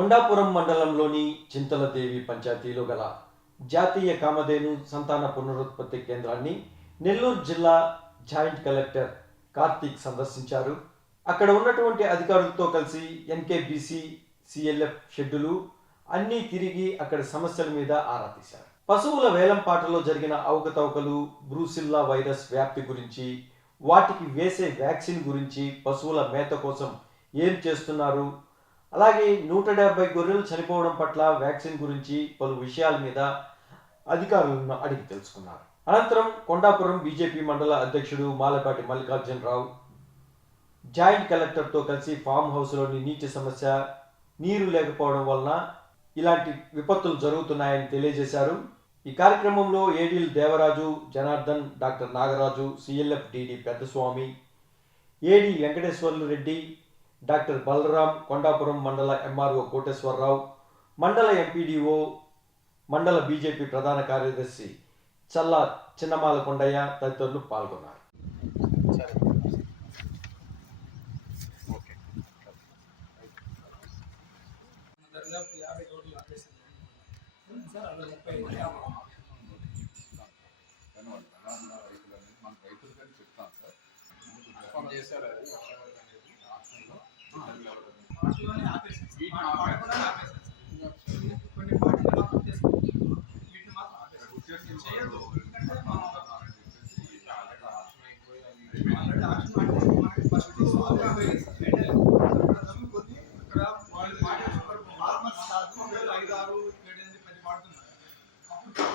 కొండాపురం మండలంలోని చింతలదేవి పంచాయతీలో గల జాతీయ కామధేను సంతాన పునరుత్పత్తి కేంద్రాన్ని నెల్లూరు జిల్లా జాయింట్ కలెక్టర్ కార్తీక్ సందర్శించారు. అక్కడ ఉన్నటువంటి అధికారులతో కలిసి ఎన్కేబీసీ సిఎల్ఎఫ్ షెడ్యూలు అన్నీ తిరిగి అక్కడి సమస్యల మీద ఆరా తీశారు. పశువుల వేలంపాటలో జరిగిన అవకతవకలు, బ్రూసిల్లా వైరస్ వ్యాప్తి గురించి, వాటికి వేసే వ్యాక్సిన్ గురించి, పశువుల మేత కోసం ఏం చేస్తున్నారు, అలాగే 170 గొర్రెలు చనిపోవడం పట్ల వ్యాక్సిన్ గురించి పలు విషయాల మీద అధికారులను అడిగి తెలుసుకున్నారు. అనంతరం కొండాపురం బీజేపీ మండల అధ్యక్షుడు మాలపాటి మల్లికార్జునరావు జాయింట్ కలెక్టర్తో కలిసి ఫామ్ హౌస్లోని నీటి సమస్య, నీరు లేకపోవడం వలన ఇలాంటి విపత్తులు జరుగుతున్నాయని తెలియజేశారు. ఈ కార్యక్రమంలో ఏడీలు Devaraju, Janardhan, doctor Nagaraju, CLF DD Peddaswamy, AD Venkateswarlu Reddy, doctor Balaram, Kondapuram మండల ఎంఆర్ఓ కోటేశ్వరరావు, మండల ఎంపీడీఓ, మండల బీజేపీ ప్రధాన కార్యదర్శి చల్లా చిన్నమాల కొండయ్య తదితరులు పాల్గొన్నారు.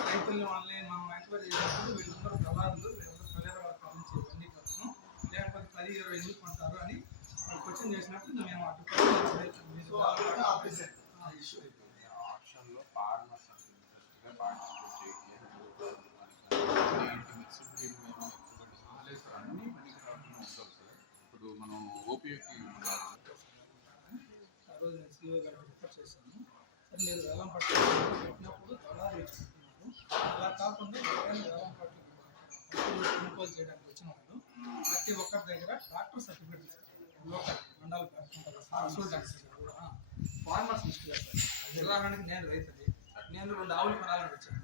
రైతుల్ని వాళ్ళని మనం ఎంక్వైరీ చేసినప్పుడు వీళ్ళందరూ దళారులు, వీళ్ళందరూ ఇవన్నీ కోసం లేకపోతే 10-20 ఎందుకు కొంటారు అని క్వశ్చన్ చేసినప్పుడు మేము అటు ఆప్షన్లో ఫార్మర్స్ ఇంట్రెస్ట్గా పార్టిసిపేట్ అన్నీ మనకి రాకుండా ఉంటాం సార్. ఇప్పుడు మనం ఓపీకి ఆ రోజు నేను సీఓ గారికి రిపోర్ట్ చేశాను. సార్ మీరు వేలం పట్టు పెట్టినప్పుడు దళారు ఇచ్చుకుంటున్నారు, అలా కాకుండా ఎవరైనా వేలం పట్టు కొనుగోలు చేయడానికి వచ్చిన వాళ్ళు ప్రతి ఒక్కరి దగ్గర డాక్టర్ సర్టిఫికేట్ ఇస్తారు. లోకల్ మండల అసలు ఫార్మర్స్ లిస్ట్ చేస్తారు. ఉదాహరణకి నేను రైతుని, నేను 2 ఆవులు కొనాలని వచ్చాను.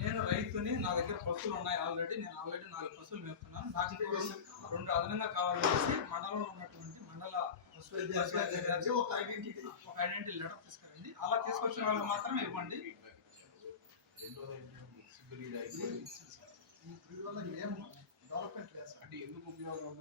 నేను రైతుని, నా దగ్గర పశువులు ఉన్నాయి ఆల్రెడీ, నేను 4 పశువులు మేపుతున్నాను, నాకు 2 అదనంగా కావాలనేసి మండలంలో ఉన్నటువంటి మండల పశువు ఒక ఐడెంటిటీ లెటర్ తీసుకురండి. అలా తీసుకొచ్చిన వాళ్ళు మాత్రమే ఇవ్వండి. ఏం డెవలప్మెంట్ లేదు అంటే ఎందుకు ఉపయోగం